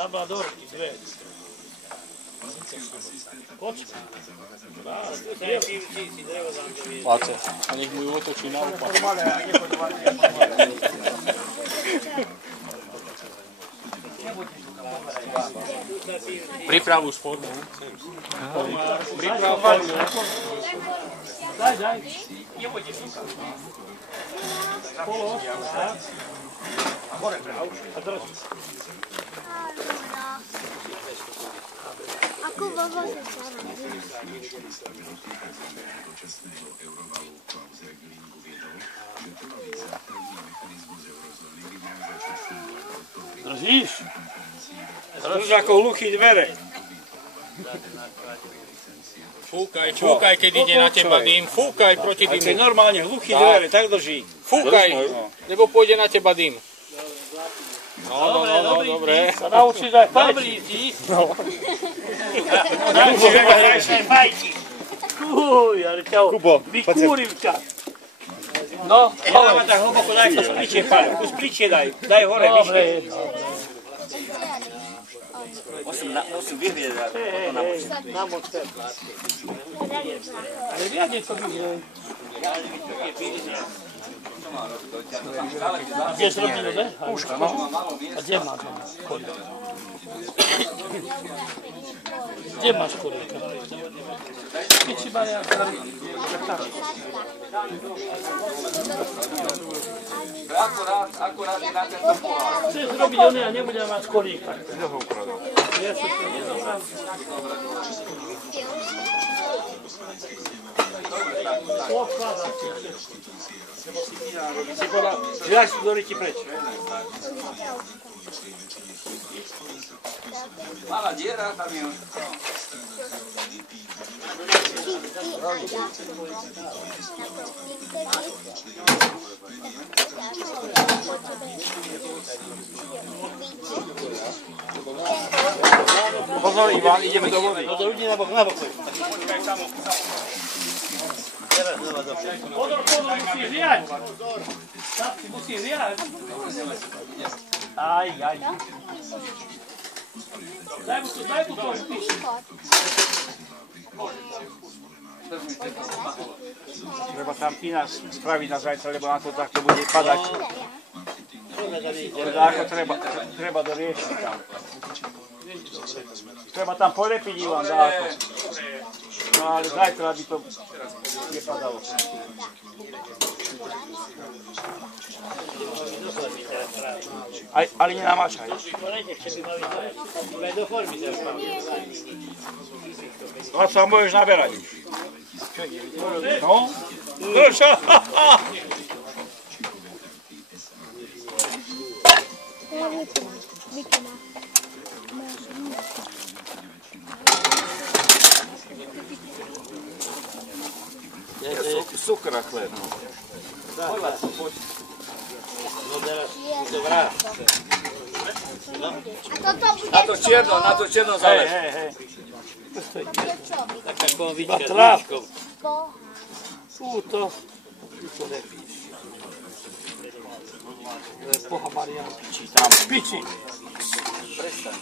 Labradorky, dve. Kočka. Pace, a nech mu ju otočí na opak. Pripravu spodnú. Pripravu spodnú. Daj. Polož, tak. Hore prav. A teraz. Ako baba sa Držíš? Drž ako hluchý dvere. Fúkaj, keď ide na teba dým. Fúkaj proti Ak je dymu. normálne hluchý dvere, tak drží. Fúkaj, lebo pôjde na teba dym. No, dobre. Sa naučíš aj fajčiť. Dobrý tých. Naučíš aj fajčiť. Uj, ale ťa vykúrim ťa. No, ale tak hlboko daj to spličie, páľ. Kus pličie daj. Daj hore, vyššie. Musím vyhriedať. Namoč ten. Ale riadne to vyhrie. Kde je zrobilo, ne? Púška, no. A kde máš kolíka? Kde máš kolíka? Piči Maria, tak. Akurát na tento pohľad. Chceš zrobiť oné a nebudem mať kolíka. Ja sa to nedobrám. Si povedal, že dáš doli ti preč. Malá diera tam je. Pozor, Ivan, ideme do vody. Do ľudí na bok. Počkaj tam. Pozor, musíš riať. Chlapci, musíš riať. Aj. Daj mu to špič. Treba tam pína spraviť na zajtra, lebo na to takto bude padať. Ako treba doriešiť tam. Treba tam polepiť, Ivan, dáko. No ale zajtra by to nepadalo. Ale nenamáčaj. A sa môžeš naberať. No? Čo? Cukr a chléb. No teraz to vrát. Na to čierno zálež. Hej. Taká konvička s líčkom. To nepíš. To je Boha Marian piči. Tam piči. Prestaň.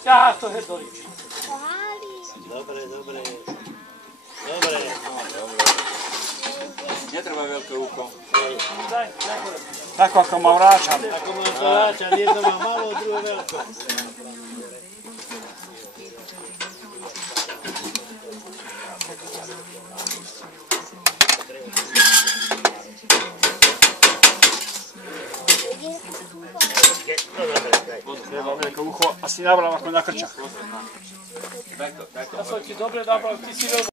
Ťahá to hedolí. Dobre. Netreba veľké ucho. Daj. Tak ako má vráčan. Ako má vráčan, jedno má malo, druhé veľko. Treba veľké ucho, asi nabral ako na krčach. Daj to. Ja som ti dobre nabral, ty si veľmi.